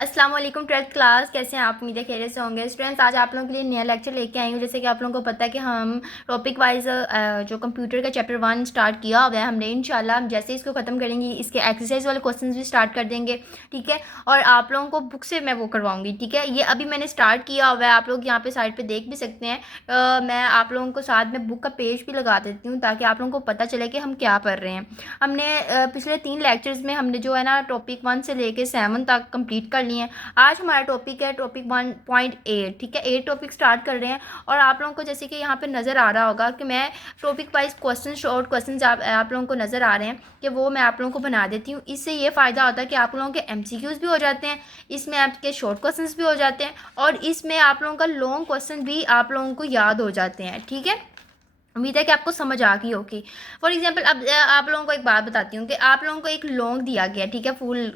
अस्सलाम वालेकुम twelfth class, कैसे हैं आप? उम्मीद है खैरियत से होंगे। स्टूडेंट्स, आज आप लोगों के लिए नया लेक्चर लेके आई हूँ। जैसे कि आप लोगों को पता है कि हम टॉपिक वाइज जो कंप्यूटर का चैप्टर 1 स्टार्ट किया हुआ है हमने। इंशाल्लाह हम जैसे इसको ख़त्म करेंगे इसके एक्सरसाइज वाले क्वेश्चंस भी स्टार्ट कर देंगे, ठीक है। और आप लोगों को बुक से मैं वो करवाऊँगी, ठीक है। ये अभी मैंने स्टार्ट किया हुआ है, आप लोग यहाँ पर साइड पर देख भी सकते हैं। मैं आप लोगों को साथ में बुक का पेज भी लगा देती हूँ ताकि आप लोगों को पता चले कि हम क्या पढ़ रहे हैं। हमने पिछले 3 लेक्चर्स में हमने जो है ना टॉपिक 1 से लेके 7 तक कंप्लीट कर लिए हैं। आज हमारा टॉपिक है टॉपिक 1.8, ठीक है। 8 टॉपिक स्टार्ट कर रहे हैं। और आप लोगों को जैसे कि यहाँ पे नज़र आ रहा होगा कि मैं topic wise question, short question आप लोगों को नज़र आ रहे हैं कि वो मैं आप लोगों को बना देती हूँ। इससे ये फ़ायदा होता है कि आप लोगों के MCQs भी हो जाते हैं, इसमें आपके शॉर्ट क्वेश्चन भी हो जाते हैं, और इसमें आप लोगों का लॉन्ग क्वेश्चन भी आप लोगों को याद हो जाते हैं, ठीक है। उम्मीद है कि आपको समझ आ गई होगी। फॉर एग्जांपल, अब आप लोगों को एक बात बताती हूँ कि आप लोगों को एक लॉन्ग दिया गया, ठीक है, फुल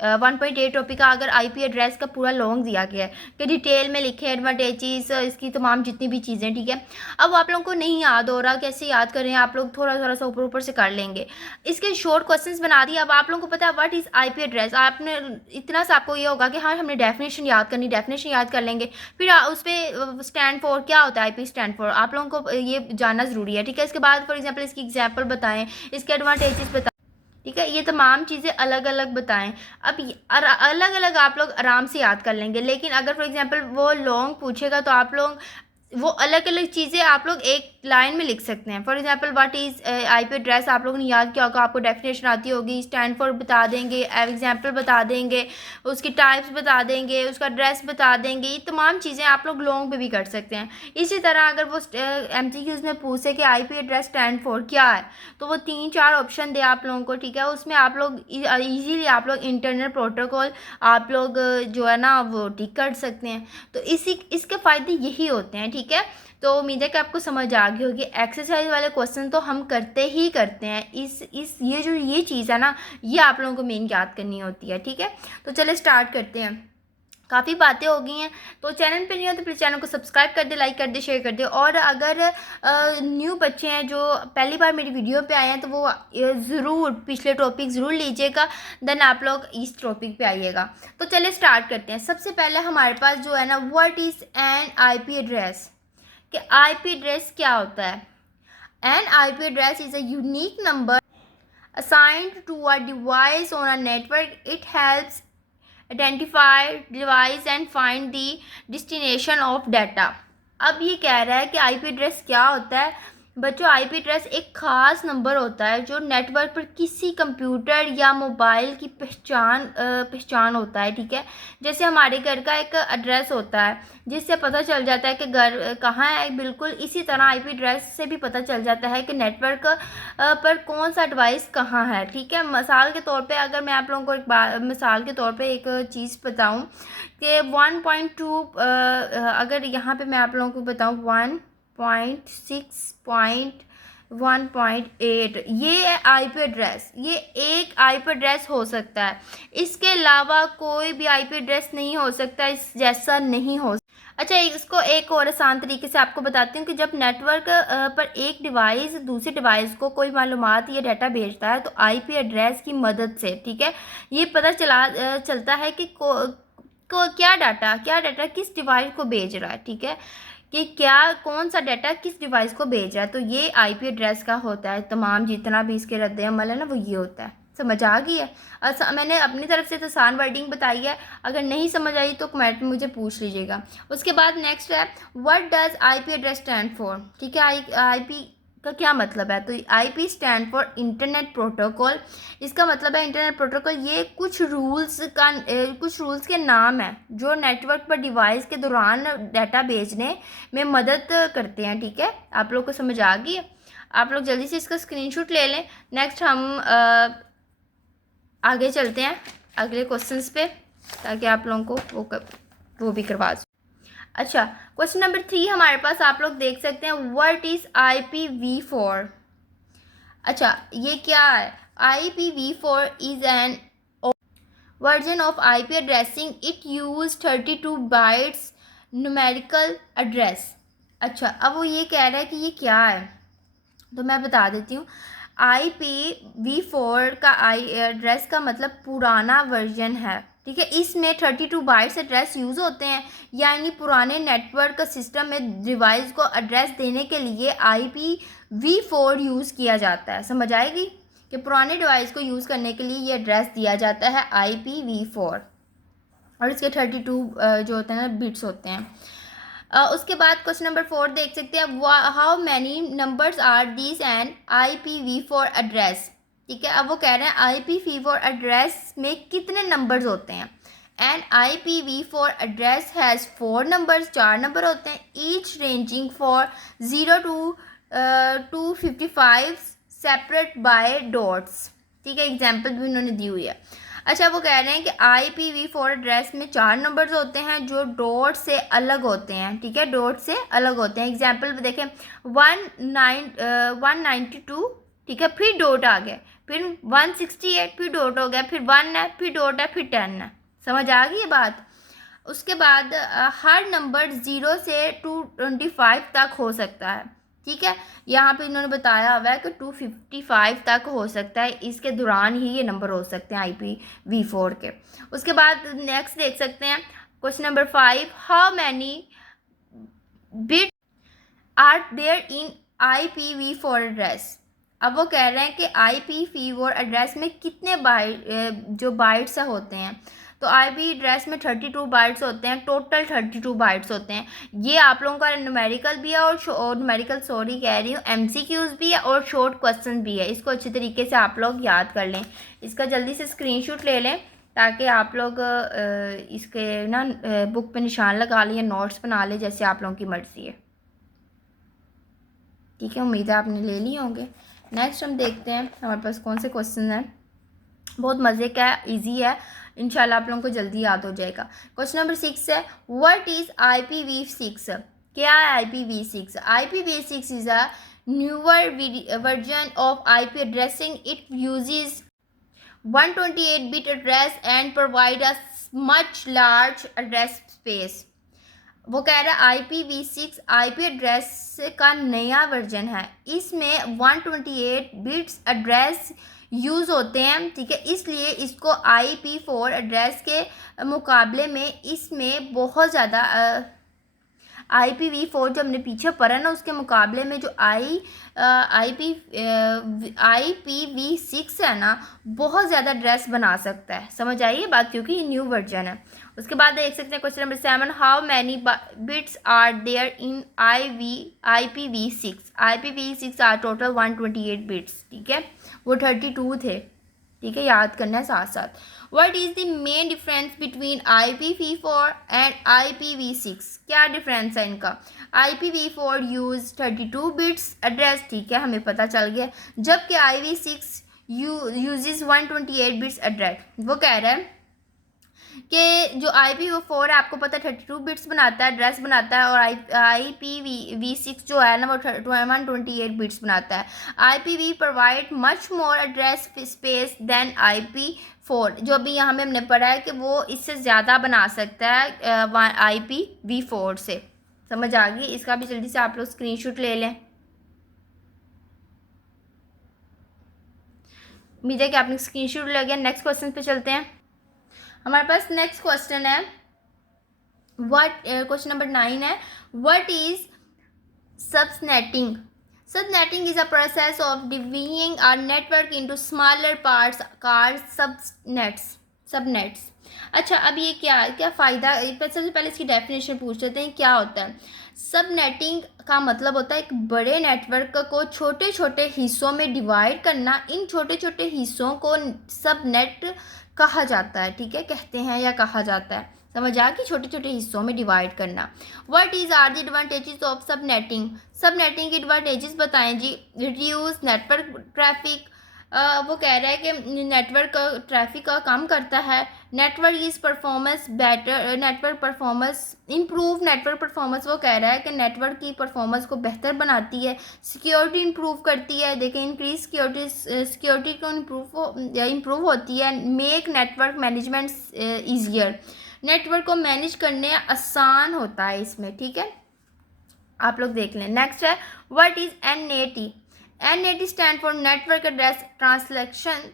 1.8 टॉपिक का अगर IP एड्रेस का पूरा लॉन्ग दिया गया है कि डिटेल में लिखे एडवांटेजेस, इसकी तमाम जितनी भी चीज़ें, ठीक है। अब आप लोगों को नहीं याद हो रहा कैसे याद करें, आप लोग थोड़ा थोड़ा सा ऊपर ऊपर से कर लेंगे। इसके शॉर्ट क्वेश्चंस बना दिए। अब आप लोगों को पता है व्हाट इज़ IP एड्रेस, आपने इतना सा आपको ये होगा कि हाँ हमने डेफिनेशन याद करनी, डेफिनेशन याद कर लेंगे। फिर उस पर स्टैंड फॉर क्या होता है, IP स्टैंड फॉर आप लोगों को ये जानना ज़रूरी है, ठीक है। इसके बाद फॉर एग्जाम्पल इसकी एग्जाम्पल बताएं, इसके एडवांटेजेस बताएं, ठीक है। ये तमाम चीज़ें अलग अलग बताएं। अब अलग अलग आप लोग आराम से याद कर लेंगे, लेकिन अगर फॉर एग्जांपल वो लॉन्ग पूछेगा तो आप लोग वो अलग अलग चीज़ें आप लोग एक लाइन में लिख सकते हैं। For example what is IP address आप लोगों ने याद किया होगा, आपको डेफिनेशन आती होगी, स्टैंड फॉर बता देंगे, एग्जांपल बता देंगे, उसकी टाइप्स बता देंगे, उसका एड्रेस बता देंगे। ये तमाम चीज़ें आप लोग लॉन्ग पे भी कर सकते हैं। इसी तरह अगर वो MCQs में पूछे कि IP एड्रेस स्टैंड फॉर क्या है, तो वो 3-4 ऑप्शन दे आप लोगों को, ठीक है। उसमें आप लोग ईजीली आप लोग इंटरनेट प्रोटोकॉल आप लोग जो है ना वो टिक कर सकते हैं। तो इसके फ़ायदे यही होते हैं, ठीक है। तो उम्मीद है कि आपको समझ आ गई होगी। एक्सरसाइज वाले क्वेश्चन तो हम करते ही करते हैं। इस ये चीज़ है ना, ये आप लोगों को मेन याद करनी होती है, ठीक है। तो चले स्टार्ट करते हैं। काफ़ी बातें हो गई हैं, तो चैनल पे नहीं हो तो प्लीज़ चैनल को सब्सक्राइब कर दे, लाइक कर दे, शेयर कर दे। और अगर न्यू बच्चे हैं जो पहली बार मेरी वीडियो पे आए हैं तो वो ज़रूर पिछले टॉपिक ज़रूर लीजिएगा, देन आप लोग इस टॉपिक पे आइएगा। तो चलिए स्टार्ट करते हैं। सबसे पहले हमारे पास जो है ना what is an IP address, कि IP एड्रेस क्या होता है। An IP address is a unique number assigned to a device on a network. It helps identify device and find the destination of data. अब ये कह रहा है कि IP एड्रेस क्या होता है। बच्चों, IP एड्रेस एक ख़ास नंबर होता है जो नेटवर्क पर किसी कंप्यूटर या मोबाइल की पहचान होता है, ठीक है। जैसे हमारे घर का एक एड्रेस होता है जिससे पता चल जाता है कि घर कहाँ है, बिल्कुल इसी तरह IP एड्रेस से भी पता चल जाता है कि नेटवर्क पर कौन सा डिवाइस कहाँ है, ठीक है। मिसाल के तौर पे अगर मैं आप लोगों को मिसाल के तौर पे एक चीज़ बताऊं कि 1.2 अगर यहाँ पे मैं आप लोगों को बताऊं 1.6.1.8, ये है IP एड्रेस। ये एक IP एड्रेस हो सकता है, इसके अलावा कोई भी IP एड्रेस नहीं हो सकता, इस जैसा नहीं हो। अच्छा, इसको एक और आसान तरीके से आपको बताती हूँ कि जब नेटवर्क पर एक डिवाइस दूसरे डिवाइस को कोई मालूमात या डाटा भेजता है तो IP एड्रेस की मदद से, ठीक है, ये पता चलता है कि क्या डाटा किस डिवाइस को भेज रहा है, ठीक है, कि क्या कौन सा डाटा किस डिवाइस को भेज रहा है। तो ये IP एड्रेस का होता है। तमाम जितना भी इसके रद्द अमल है ना वो ये होता है। समझ आ गई है? मैंने अपनी तरफ से तो आसान वर्डिंग बताई है, अगर नहीं समझ आई तो कमेंट में मुझे पूछ लीजिएगा। उसके बाद नेक्स्ट है what does IP address stand for, ठीक है। IP का क्या मतलब है, तो IP stand for internet protocol. इसका मतलब है इंटरनेट प्रोटोकॉल। ये कुछ रूल्स के नाम हैं जो नेटवर्क पर डिवाइस के दौरान डाटा भेजने में मदद करते हैं, ठीक है। आप लोग को समझ आ गई है? आप लोग जल्दी से इसका स्क्रीनशॉट ले लें। नेक्स्ट हम आगे चलते हैं अगले क्वेश्चंस पे ताकि आप लोगों को वो भी करवा दूँ। अच्छा, क्वेश्चन नंबर 3 हमारे पास आप लोग देख सकते हैं व्हाट इज़ IPv4। अच्छा, ये क्या है? IPv4 is an version of IP addressing. It use 32 bytes numerical address. अच्छा, अब वो ये कह रहा है कि ये क्या है, तो मैं बता देती हूँ। IPv4 का एड्रेस का मतलब पुराना वर्जन है, ठीक है। इसमें 32 बाइट्स एड्रेस यूज़ होते हैं, यानी पुराने नेटवर्क सिस्टम में डिवाइस को एड्रेस देने के लिए IPv4 यूज़ किया जाता है। समझ आएगी कि पुराने डिवाइस को यूज़ करने के लिए ये एड्रेस दिया जाता है IPv4, और इसके 32 जो होते हैं ना बिट्स होते हैं। उसके बाद क्वेश्चन नंबर 4 देख सकते हैं, how many numbers are these an IPv4 address. ठीक है, अब वो कह रहे हैं IPv4 एड्रेस में कितने नंबर्स होते हैं। An IPv4 address has 4 numbers, 4 number होते हैं, each ranging for 0 to 255 separate by dots. ठीक है, एग्जाम्पल भी उन्होंने दी हुई है। अच्छा, वो कह रहे हैं कि IPv4 एड्रेस में 4 नंबर्स होते हैं जो डॉट से अलग होते हैं। ठीक है, डॉट से अलग होते हैं। एग्जाम्पल देखें, 192, ठीक है, फिर डॉट आ गया, फिर 168, फिर डॉट हो गया, फिर 1 है, फिर डॉट है, फिर 10 है। समझ आ गई ये बात। उसके बाद हर नंबर 0 से 255 तक हो सकता है। ठीक है, यहाँ पे इन्होंने बताया हुआ है कि 255 तक हो सकता है, इसके दौरान ही ये नंबर हो सकते हैं IPv4 के। उसके बाद नेक्स्ट देख सकते हैं question number 5, how many bit are there in IPv4 address. अब वो कह रहे हैं कि IPv4 एड्रेस में कितने जो बाइट्स होते हैं। तो IP एड्रेस में 32 बाइट्स होते हैं, टोटल 32 बाइट्स होते हैं। ये आप लोगों का न्यूमेरिकल भी है और न्यूमेरिकल सॉरी कह रही हूँ, MCQs भी है और शॉर्ट क्वेश्चन भी है। इसको अच्छी तरीके से आप लोग याद कर लें, इसका जल्दी से स्क्रीनशॉट ले लें ताकि आप लोग इसके ना बुक पे निशान लगा लें या नोट्स बना लें, जैसे आप लोगों की मर्ज़ी है। ठीक है, उम्मीद है आपने ले लिए होंगे। नेक्स्ट हम देखते हैं हमारे पास कौन से क्वेश्चन हैं। बहुत मज़े का है, ईजी है, इंशाल्लाह आप लोगों को जल्दी याद हो जाएगा। क्वेश्चन नंबर 6 है, व्हाट इज़ IPv6। क्या है IPv6? IPv6 is a newer version of IP addressing. It uses 128 bit address and provide a much large address space. वो कह रहा है IPv6 IP एड्रेस का नया वर्जन है, इसमें 128 बिट्स एड्रेस यूज़ होते हैं। ठीक है, इसलिए इसको IPv4 एड्रेस के मुकाबले में इसमें बहुत ज़्यादा IPv4 जो हमने पीछे पढ़ा ना, उसके मुकाबले में जो IPv6 है ना, बहुत ज़्यादा एड्रेस बना सकता है। समझ आइए बात, क्योंकि ये न्यू वर्जन है। उसके बाद देख सकते हैं question number 7, how many bits are there in IPv6। IPv6 are total 128 bits. ठीक है, वो 32 थे। ठीक है, याद करना है साथ साथ। What is the main difference between IPv4 and IPv6। क्या डिफरेंस है इनका। IPv4 यूज़ 32 बिट्स एड्रेस, ठीक है, हमें पता चल गया, जबकि IPv6 यूजेस 128 बिट्स एड्रेस। वो कह रहा है कि जो IPv4 है आपको पता है 32 बिट्स बनाता है, एड्रेस बनाता है, और IPv6 जो है ना वो 128 बिट्स बनाता है। IPv provide much more address space than IP4। जो अभी यहाँ में हमने पढ़ा है कि वो इससे ज़्यादा बना सकता है IPv4 से। समझ आ गई। इसका भी जल्दी से आप लोग स्क्रीनशॉट ले लें। उम्मीद है कि आपने स्क्रीनशॉट ले गया। नेक्स्ट क्वेश्चन पे चलते हैं। हमारे पास नेक्स्ट क्वेश्चन है, क्वेश्चन नंबर 9 है, what is subnetting. Subnetting is a process of dividing a network into smaller parts called subnets. अच्छा, अब ये क्या फ़ायदा, सबसे पहले इसकी डेफिनेशन पूछ लेते हैं, क्या होता है। सबनेटिंग का मतलब होता है एक बड़े नेटवर्क को छोटे छोटे हिस्सों में डिवाइड करना। इन छोटे छोटे हिस्सों को सबनेट कहा जाता है। ठीक है, कहते हैं या कहा जाता है। समझ आ कि छोटे छोटे हिस्सों में डिवाइड करना। What is are the advantages of subnetting. Subnetting के एडवांटेजेस बताएं जी। Reduce network traffic. वो कह रहा है कि नेटवर्क ट्रैफिक का कम करता है। Network is performance better. Network performance improve. Network performance वो कह रहा है कि नेटवर्क की परफॉर्मेंस को बेहतर बनाती है। सिक्योरिटी इंप्रूव करती है। देखें, इंक्रीज सिक्योरिटी को इम्प्रूव होती है। Make network management easier. Network को मैनेज करने आसान होता है इसमें। ठीक है, आप लोग देख लें। नेक्स्ट है, what is NAT। NAT stand for network address translation.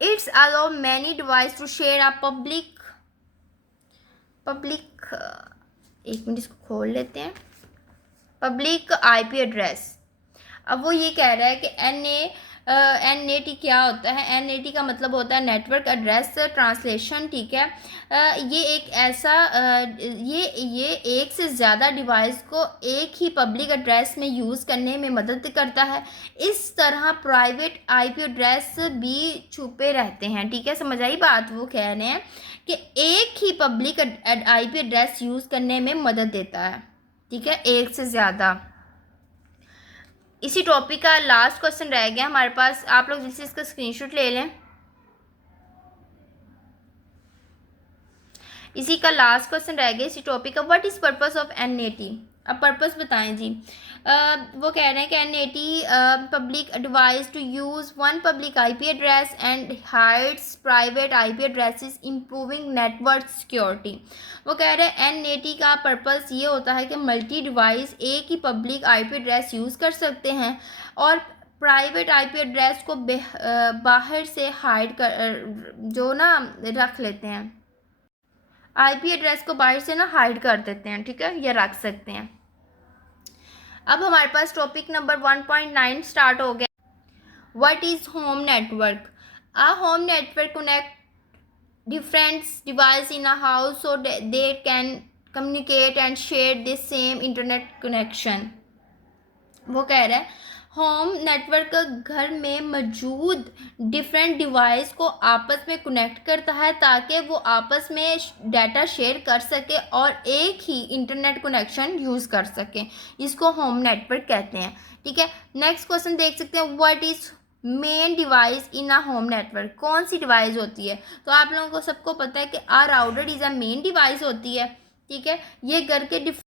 It's allow many devices to share a public public, एक मिनट इसको खोल लेते हैं, पब्लिक आईपी एड्रेस। अब वो ये कह रहा है कि NAT क्या होता है। NAT का मतलब होता है नेटवर्क एड्रेस ट्रांसलेशन, ठीक है। ये एक ऐसा ये एक से ज़्यादा डिवाइस को एक ही पब्लिक एड्रेस में यूज़ करने में मदद करता है। इस तरह प्राइवेट आईपी एड्रेस भी छुपे रहते हैं, ठीक है। समझ आई बात। वो कह रहे हैं कि एक ही पब्लिक आईपी एड्रेस यूज़ करने में मदद देता है, ठीक है, एक से ज़्यादा। इसी टॉपिक का लास्ट क्वेश्चन रह गया हमारे पास, आप लोग जिससे इसका स्क्रीनशॉट ले लें। इसी का लास्ट क्वेश्चन रह गया इसी टॉपिक का, what is purpose of NAT। अब पर्पस बताएं जी। वो कह रहे हैं कि NAT public device to use one public IP address and hides private IP addresses improving network security. वो कह रहे हैं NAT का पर्पस ये होता है कि मल्टी डिवाइस एक ही पब्लिक आईपी एड्रेस यूज़ कर सकते हैं और प्राइवेट आईपी एड्रेस को बाहर से हाइड कर जो ना रख लेते हैं, आईपी एड्रेस को बाहर से ना हाइड कर देते हैं, ठीक है, या रख सकते हैं। अब हमारे पास टॉपिक नंबर 1.9 स्टार्ट हो गया। What is home network. A home network connect different device in a house so that they can communicate and share the same internet connection। वो कह रहा है होम नेटवर्क घर में मौजूद डिफरेंट डिवाइस को आपस में कनेक्ट करता है ताकि वो आपस में डाटा शेयर कर सके और एक ही इंटरनेट कनेक्शन यूज़ कर सके। इसको होम नेटवर्क कहते हैं, ठीक है। नेक्स्ट क्वेश्चन देख सकते हैं, what is main device in a home network. कौन सी डिवाइस होती है। तो आप लोगों को सबको पता है कि a router is a main device होती है, ठीक है। ये घर के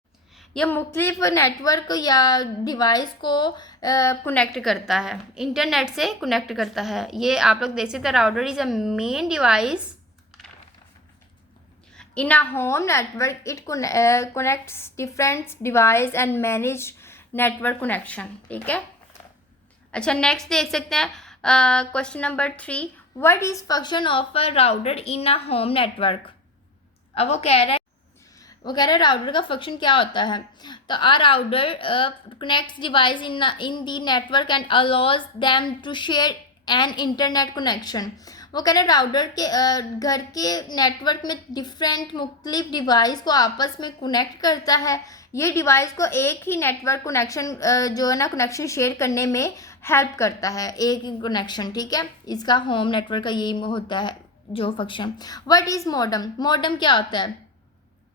ये मुख्तलिफ नेटवर्क या डिवाइस को कनेक्ट करता है, इंटरनेट से कनेक्ट करता है। ये आप लोग देख सकते हैं, router is a main device in a home network, it connects different device and manage network connection, ठीक है। अच्छा, नेक्स्ट देख सकते हैं question number 3, what is function of a router in a home network. अब वो कह रहा है राउटर का फंक्शन क्या होता है। तो a router connects device in the network and allows them to share an internet connection. वो कह रहे हैं राउटर के घर के नेटवर्क में डिफरेंट मुख्तलिफ डिवाइस को आपस में कनेक्ट करता है। ये डिवाइस को एक ही नेटवर्क कनेक्शन जो है ना कनेक्शन शेयर करने में हेल्प करता है, एक ही कनेक्शन, ठीक है। इसका होम नेटवर्क का यही होता है जो function. What is modem. Modem क्या होता है।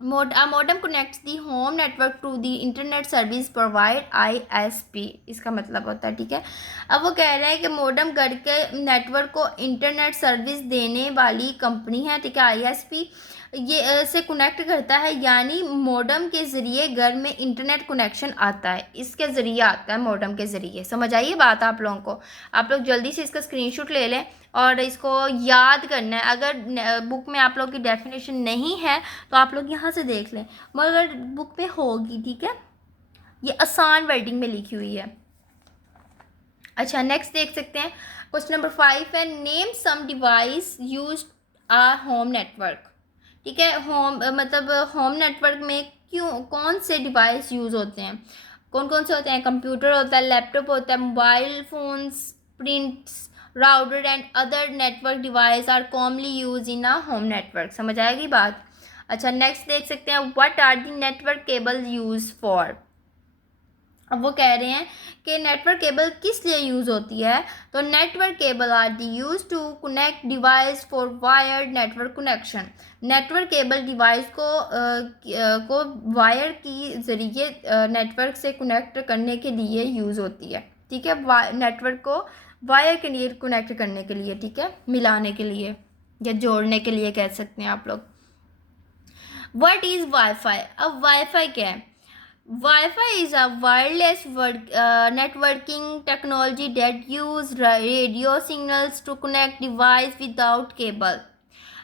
modem connects the home network to the internet service provide ISP, इसका मतलब होता है, ठीक है। अब वो कह रहे हैं कि मॉडम घर के नेटवर्क को इंटरनेट सर्विस देने वाली कंपनी है, ठीक है, ISP ये से कनेक्ट करता है, यानी मॉडम के ज़रिए घर में इंटरनेट कनेक्शन आता है, इसके ज़रिए आता है, मॉडम के ज़रिए। समझ आइए बात आप लोगों को। आप लोग जल्दी से इसका स्क्रीनशॉट ले लें और इसको याद करना है। अगर बुक में आप लोग की डेफिनेशन नहीं है तो आप लोग यहाँ से देख लें, मगर बुक में होगी, ठीक है। ये आसान वर्डिंग में लिखी हुई है। अच्छा, नेक्स्ट देख सकते हैं क्वेश्चन नंबर 5 है, नेम सम डिवाइस यूज आ होम नेटवर्क, ठीक है। होम मतलब होम नेटवर्क में कौन से डिवाइस यूज़ होते हैं, कौन कौन से होते हैं। कंप्यूटर होता है, लैपटॉप होता है, mobile phones, prints, router and other network device are commonly use in a home network. समझ आएगी बात। अच्छा, नेक्स्ट देख सकते हैं, what are the network cable use for. अब वो कह रहे हैं कि नेटवर्क केबल किस लिए यूज़ होती है। तो network cable are the use to connect device for wired network connection. Network cable device को वायर की ज़रिए नेटवर्क से कनेक्ट करने के लिए यूज़ होती है, ठीक है। नेटवर्क को वायर के लिए कनेक्ट करने के लिए, ठीक है, मिलाने के लिए या जोड़ने के लिए कह सकते हैं आप लोग। What is wifi. अब वाईफाई क्या है। Wi-Fi is a wireless networking technology that use radio signals to connect device without cable।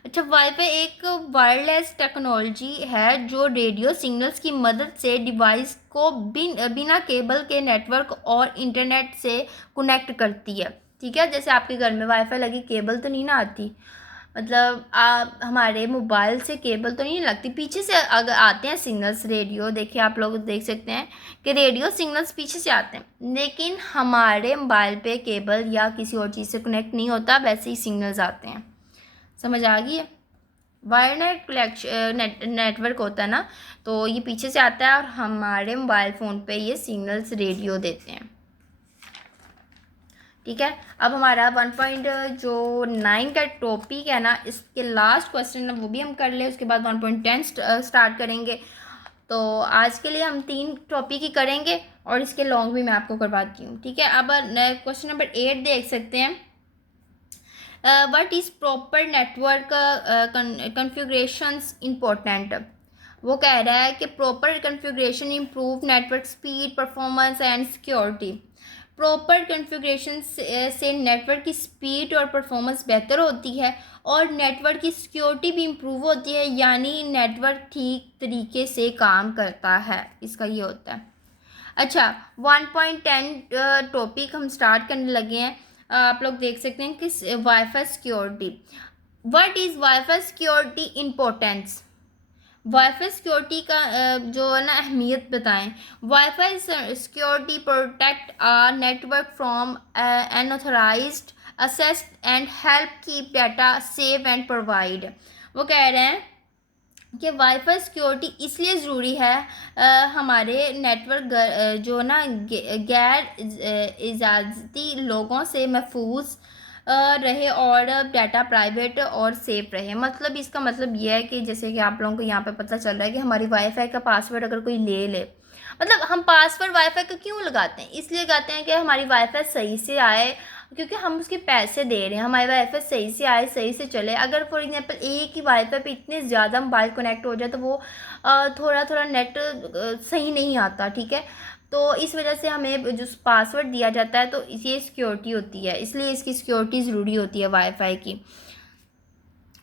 अच्छा, वाईफाई एक वायरलेस टेक्नोलॉजी है जो रेडियो सिग्नल्स की मदद से डिवाइस को बिना केबल के नेटवर्क और इंटरनेट से कनेक्ट करती है, ठीक है। जैसे आपके घर में वाईफाई लगी, केबल तो नहीं ना आती, मतलब आप हमारे मोबाइल से केबल तो नहीं लगती, पीछे से अगर आते हैं सिग्नल्स रेडियो, देखिए आप लोग देख सकते हैं कि रेडियो सिग्नल्स पीछे से आते हैं, लेकिन हमारे मोबाइल पे केबल या किसी और चीज़ से कनेक्ट नहीं होता, वैसे ही सिग्नल्स आते हैं। समझ आ गई है? वायरनेट नेटवर्क होता है ना, तो ये पीछे से आता है और हमारे मोबाइल फ़ोन पे ये सिग्नल्स रेडियो देते हैं। ठीक है, अब हमारा 1.9 का टॉपिक है ना, इसके लास्ट क्वेश्चन वो भी हम कर ले, उसके बाद 1.10 स्टार्ट करेंगे। तो आज के लिए हम 3 टॉपिक ही करेंगे और इसके लॉन्ग भी मैं आपको करवाती हूँ। ठीक है, अब क्वेश्चन नंबर 8 देख सकते हैं। What is proper network configurations important. वो कह रहा है कि proper configuration improve network speed, performance and security. Proper configuration से नेटवर्क की स्पीड और परफॉर्मेंस बेहतर होती है और नेटवर्क की सिक्योरिटी भी इम्प्रूव होती है, यानी नेटवर्क ठीक तरीके से काम करता है, इसका ये होता है। अच्छा, 1.10 टॉपिक हम स्टार्ट करने लगे हैं। आप लोग देख सकते हैं कि wifi security. What is wifi security importance. Wifi security का जो है ना अहमियत बताएं। Wifi security protect a network from unauthorised access and help keep data save and provide. वो कह रहे हैं कि वाईफाई सिक्योरिटी इसलिए ज़रूरी है हमारे नेटवर्क जो ना गैर इजाज़ती लोगों से महफूज रहे और डाटा प्राइवेट और सेफ रहे। मतलब इसका मतलब यह है कि जैसे कि आप लोगों को यहाँ पे पता चल रहा है कि हमारी वाईफाई का पासवर्ड अगर कोई ले ले, मतलब हम पासवर्ड वाईफाई का क्यों लगाते हैं, इसलिए लगाते हैं कि हमारी वाईफाई सही से आए, क्योंकि हम उसके पैसे दे रहे हैं, हमारी वाईफाई सही से आए, सही से चले। अगर फॉर एग्जांपल एक ही वाईफाई पे इतने ज़्यादा मोबाइल कनेक्ट हो जाए तो वो थोड़ा थोड़ा नेट सही नहीं आता। ठीक है, तो इस वजह से हमें जो पासवर्ड दिया जाता है तो ये सिक्योरिटी होती है, इसलिए इसकी सिक्योरिटी ज़रूरी होती है वाईफाई की।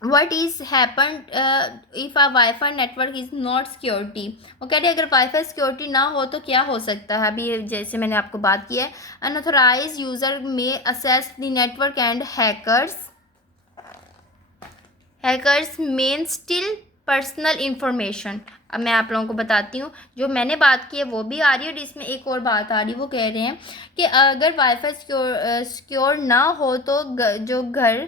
What is happen if a wifi network is not security. वो कह रहे हैं अगर वाईफाई सिक्योरिटी ना हो तो क्या हो सकता है। अभी जैसे मैंने आपको बात की है, अनऑथराइज यूज़र में assess the network and hackers main still personal information. अब मैं आप लोगों को बताती हूँ, जो मैंने बात की है वो भी आ रही है और इसमें एक और बात आ रही है। वो कह रहे हैं कि अगर वाईफाई सिक्योर ना हो तो जो घर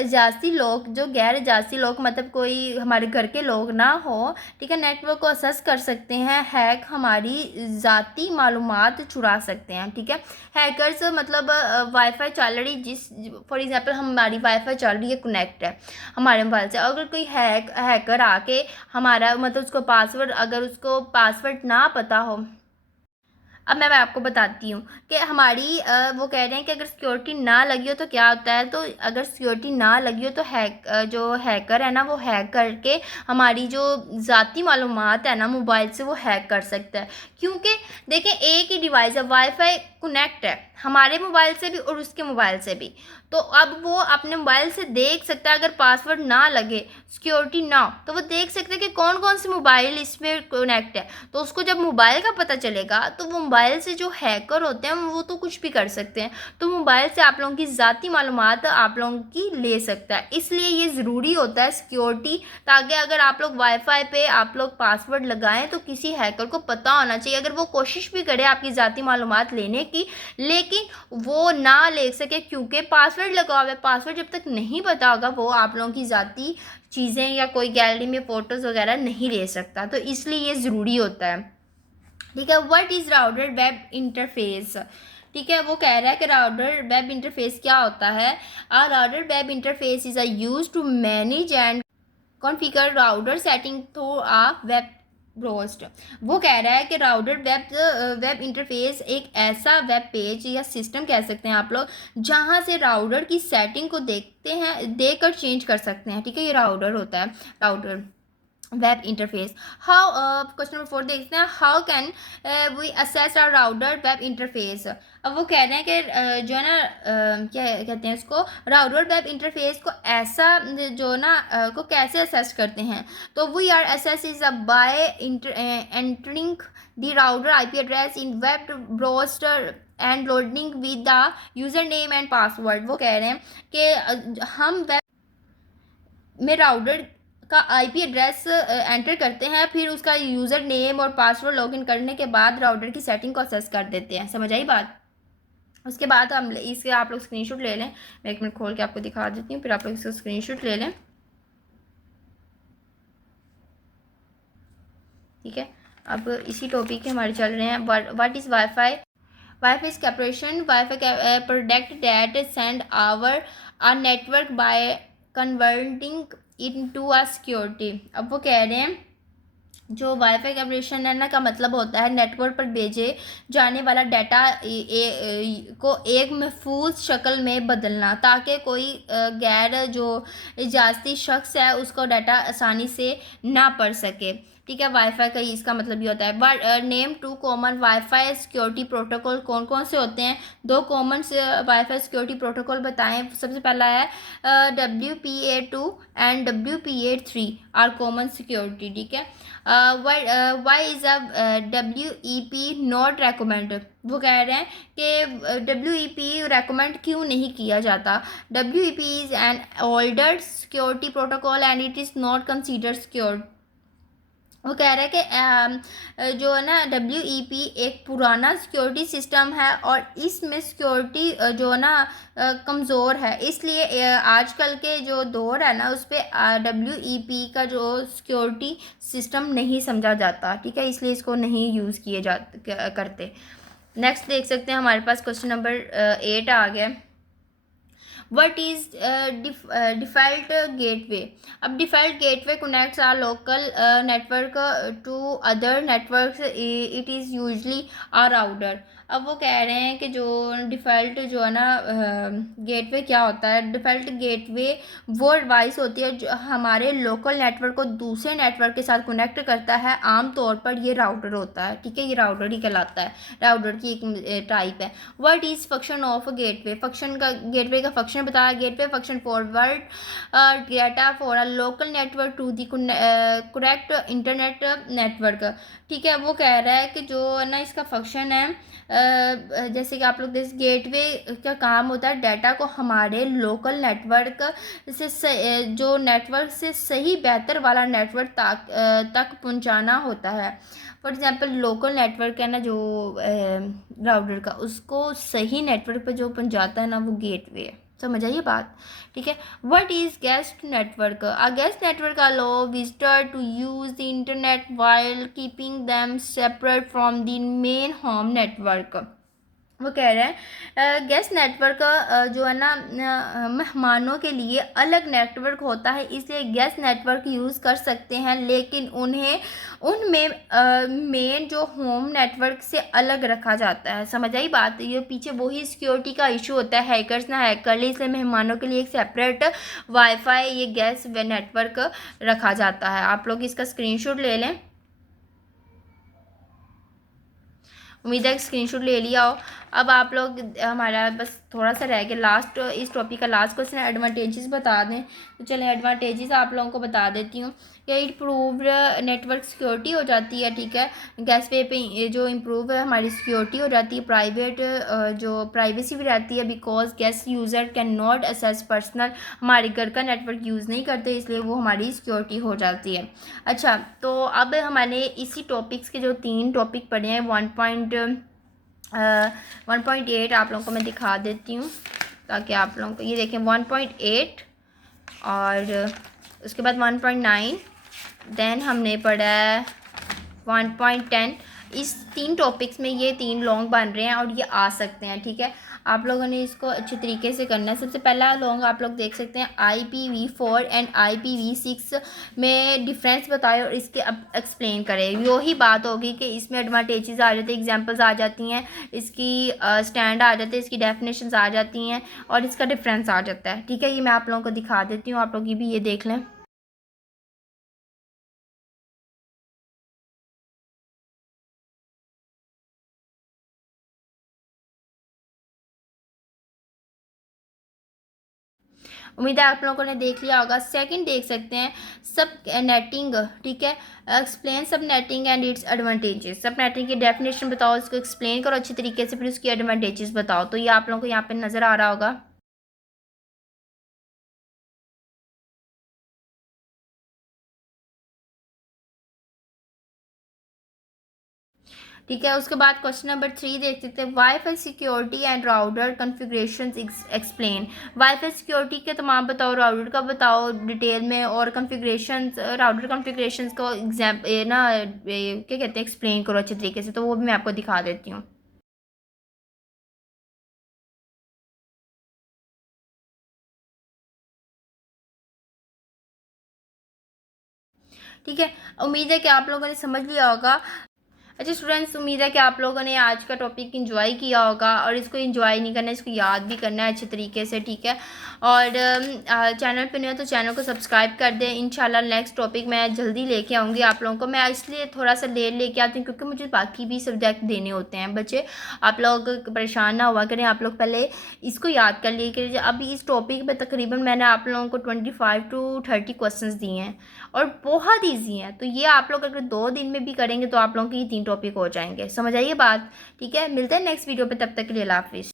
इजाज़ती लोग, जो गैर इजाज़ती लोग, मतलब कोई हमारे घर के लोग ना हो, ठीक है, नेटवर्क को असेस कर सकते हैं, हैक हमारी ज़ाती मालूमात चुरा सकते हैं। ठीक है, हैकर्स मतलब वाईफाई चल रही, जिस फॉर एग्जांपल हमारी वाईफाई चल रही है, कनेक्ट है हमारे मोबाइल से, अगर कोई हैकर आके हमारा मतलब उसको पासवर्ड, अगर उसको पासवर्ड ना पता हो। अब मैं आपको बताती हूँ कि हमारी वो कह रहे हैं कि अगर सिक्योरिटी ना लगी हो तो क्या होता है। तो अगर सिक्योरिटी ना लगी हो तो जो हैकर है ना, वो हैक करके हमारी जो ज़ाती मालूमात है ना मोबाइल से, वो हैक कर सकता है। क्योंकि देखें, एक ही डिवाइस है, वाईफाई कनेक्ट है हमारे मोबाइल से भी और उसके मोबाइल से भी, तो अब वो अपने मोबाइल से देख सकता है। अगर पासवर्ड ना लगे, सिक्योरिटी ना, तो वो देख सकते हैं कि कौन कौन से मोबाइल इसमें कनेक्ट है। तो उसको जब मोबाइल का पता चलेगा तो वो मोबाइल से जो हैकर होते हैं वो तो कुछ भी कर सकते हैं। तो मोबाइल से आप लोगों की ज़ाती मालूमात आप लोगों की ले सकता है, इसलिए ये ज़रूरी होता है सिक्योरिटी, ताकि अगर आप लोग वाईफाई पे आप लोग पासवर्ड लगाएं तो किसी हैकर को पता होना चाहिए। अगर वो कोशिश भी करे आपकी ज़ाती मालूमात लेने की, लेकिन वो ना ले सके, क्योंकि पासवर्ड लगा हुआ है। पासवर्ड जब तक नहीं पता होगा वो आप लोगों की ज़ाती चीज़ें या कोई गैलरी में फ़ोटोज़ वगैरह नहीं ले सकता, तो इसलिए ये ज़रूरी होता है। ठीक है, what is router web interface. ठीक है, वो कह रहा है कि राउटर वेब इंटरफेस क्या होता है। A router web interface is use to manage and configure router setting through a web browser. वो कह रहा है कि राउटर वेब इंटरफेस एक ऐसा वेब पेज या सिस्टम कह सकते हैं आप लोग, जहां से राउटर की सेटिंग को देखकर चेंज कर सकते हैं। ठीक है, ये राउटर होता है, router web interface. How question number 4 देखते हैं, how can we access our router web interface. अब वो कह रहे हैं कि जो है ना क्या कहते हैं इसको, राउटर वेब इंटरफेस को ऐसा जो ना को कैसे असेस करते हैं। तो we are access is a by entering the router IP address in web browser and loading with the user name and password. वो कह रहे हैं कि हम वेब में राउटर का आईपी एड्रेस एंटर करते हैं, फिर उसका यूज़र नेम और पासवर्ड लॉगिन करने के बाद राउटर की सेटिंग को असेस कर देते हैं। समझ आई बात? उसके बाद हम इसके आप लोग स्क्रीनशॉट ले लें। मैं 1 मिनट खोल के आपको दिखा देती हूँ, फिर आप लोग इसका स्क्रीनशॉट ले लें। ठीक है, अब इसी टॉपिक के हमारे चल रहे हैं। What is WiFi? WiFi is corporation WiFi product that send our a network by converting into a security. अब वो कह रहे हैं जो वाईफाई कैपरेशन है ना का मतलब होता है नेटवर्क पर भेजे जाने वाला डाटा को एक महफूज शक्ल में बदलना, ताकि कोई गैर जो इजाजती शख्स है उसको डाटा आसानी से ना पढ़ सके। ठीक है, वाईफाई का इसका मतलब ये होता है। Name 2 common wifi security protocol. कौन कौन से होते हैं? 2 कॉमन वाईफाई सिक्योरिटी प्रोटोकॉल बताएं। सबसे पहला है WPA2 and WPA3 are common security. ठीक है, why is a WEP not recommend? वो कह रहे हैं कि WEP रेकमेंड क्यों नहीं किया जाता? WEP is an older security protocol and it is not considered secure. वो कह रहा है कि जो है ना WEP एक पुराना सिक्योरिटी सिस्टम है और इसमें सिक्योरिटी जो है ना कमज़ोर है, इसलिए आजकल के जो दौर है ना उस पर WEP का जो सिक्योरिटी सिस्टम नहीं समझा जाता। ठीक है, इसलिए इसको नहीं यूज़ किए करते। नेक्स्ट देख सकते हैं, हमारे पास क्वेश्चन नंबर 8 आ गया। What is default gateway? अब default gateway connects our local network to other networks. It is usually a router. अब वो कह रहे हैं कि जो डिफ़ॉल्ट जो है ना गेटवे क्या होता है? डिफ़ॉल्ट गेटवे वो डिवाइस होती है जो हमारे लोकल नेटवर्क को दूसरे नेटवर्क के साथ कनेक्ट करता है। आम तौर पर ये राउटर होता है। ठीक है, ये राउटर ही कहलाता है, राउटर की एक टाइप है। What is function of gateway? Function का गेटवे का फंक्शन बताया। Gateway function forward data for a local network to the correct internet network. ठीक है, वो कह रहा है कि जो ना इसका फंक्शन है जैसे कि आप लोग देख, गेटवे का काम होता है डाटा को हमारे लोकल नेटवर्क से जो नेटवर्क से सही बेहतर वाला नेटवर्क तक पहुंचाना होता है। फॉर एग्जांपल लोकल नेटवर्क है ना जो राउटर का, उसको सही नेटवर्क पे जो पहुंचाता है ना वो गेटवे है। समझ आइए बात? ठीक है, what is guest network? A guest network allow visitor to use the internet while keeping them separate from the main home network. वो कह रहे हैं गेस्ट नेटवर्क जो है ना मेहमानों के लिए अलग नेटवर्क होता है, इसलिए गेस्ट नेटवर्क यूज़ कर सकते हैं, लेकिन उन्हें उनमें मेन जो होम नेटवर्क से अलग रखा जाता है। समझ आई बात? ये पीछे वही सिक्योरिटी का इशू होता है, हैकर्स ना हैक कर ले, इसलिए मेहमानों के लिए एक सेपरेट वाईफाई ये गेस्ट नेटवर्क रखा जाता है। आप लोग इसका स्क्रीनशॉट ले लें। उम्मीद है स्क्रीनशॉट ले लिया हो। अब आप लोग हमारा बस थोड़ा सा रह गया, लास्ट इस टॉपिक का लास्ट क्वेश्चन है, एडवांटेजेस बता दें। तो चलें एडवांटेजेस आप लोगों को बता देती हूँ कि इम्प्रूव नेटवर्क सिक्योरिटी हो जाती है। ठीक है, गैस वे पे जो इम्प्रूव है हमारी सिक्योरिटी हो जाती है, प्राइवेट जो प्राइवेसी भी रहती है, because guest user can not access personal, हमारे घर का नेटवर्क यूज़ नहीं करते, इसलिए वो हमारी सिक्योरिटी हो जाती है। अच्छा, तो अब हमारे इसी टॉपिक्स के जो 3 टॉपिक पढ़े हैं 1.8 आप लोगों को मैं दिखा देती हूँ ताकि आप लोगों को ये देखें। 1.8 और उसके बाद 1.9, देन हमने पढ़ा है 1.10। इस 3 टॉपिक्स में ये 3 लॉन्ग बन रहे हैं और ये आ सकते हैं। ठीक है, आप लोगों ने इसको अच्छे तरीके से करना है। सबसे पहला लॉन्ग आप लोग देख सकते हैं IPv4 एंड IPv6 में डिफरेंस बताए और इसके अब एक्सप्लेन करें। वही बात होगी कि इसमें एडवांटेजेस आ जाते हैं, एग्जांपल्स आ जाती हैं, इसकी स्टैंड आ जाते हैं, इसकी डेफिनेशंस आ जाती हैं और इसका डिफरेंस आ जाता है। ठीक है, ये मैं आप लोगों को दिखा देती हूँ, आप लोग ये भी ये देख लें। उम्मीद है आप लोगों ने देख लिया होगा। सेकंड देख सकते हैं सब नेटिंग। ठीक है, एक्सप्लेन सब नेटिंग एंड इट्स एडवांटेजेस। सब नेटिंग की डेफिनेशन बताओ, इसको एक्सप्लेन करो अच्छी तरीके से, फिर उसकी एडवांटेजेस बताओ। तो ये आप लोगों को यहाँ पे नज़र आ रहा होगा। ठीक है। उसके बाद क्वेश्चन नंबर 3 देख सकते हैं, wifi security and router configuration explain. Wifi security के तमाम बताओ, राउटर का बताओ डिटेल में, और कॉन्फ़िगरेशन राउटर कॉन्फ़िगरेशंस को क्या कहते हैं, एक्सप्लेन करो अच्छे तरीके से। तो वो भी मैं आपको दिखा देती हूँ। ठीक है, उम्मीद है कि आप लोगों ने समझ लिया होगा। अच्छा स्टूडेंट्स, उम्मीद है कि आप लोगों ने आज का टॉपिक एंजॉय किया होगा, और इसको एंजॉय नहीं करना, इसको याद भी करना है अच्छे तरीके से। ठीक है, और चैनल पे नहीं हो तो चैनल को सब्सक्राइब कर दें। इंशाल्लाह नेक्स्ट टॉपिक मैं जल्दी लेके आऊँगी आप लोगों को। मैं इसलिए थोड़ा सा लेट लेके आती हूँ क्योंकि मुझे बाकी भी सब्जेक्ट देने होते हैं बच्चे। आप लोग परेशान ना हुआ करें, आप लोग पहले इसको याद कर लिए करिए। अभी इस टॉपिक पे तकरीबन मैंने आप लोगों को 25 to 30 क्वेश्चंस दिए हैं, और बहुत ईजी हैं। तो ये आप लोग अगर 2 दिन में भी करेंगे तो आप लोगों के ये 3 टॉपिक हो जाएंगे। समझ आइए बात। ठीक है, मिलते हैं नेक्स्ट वीडियो पे, तब तक के लिए अल्लाह हाफिज़।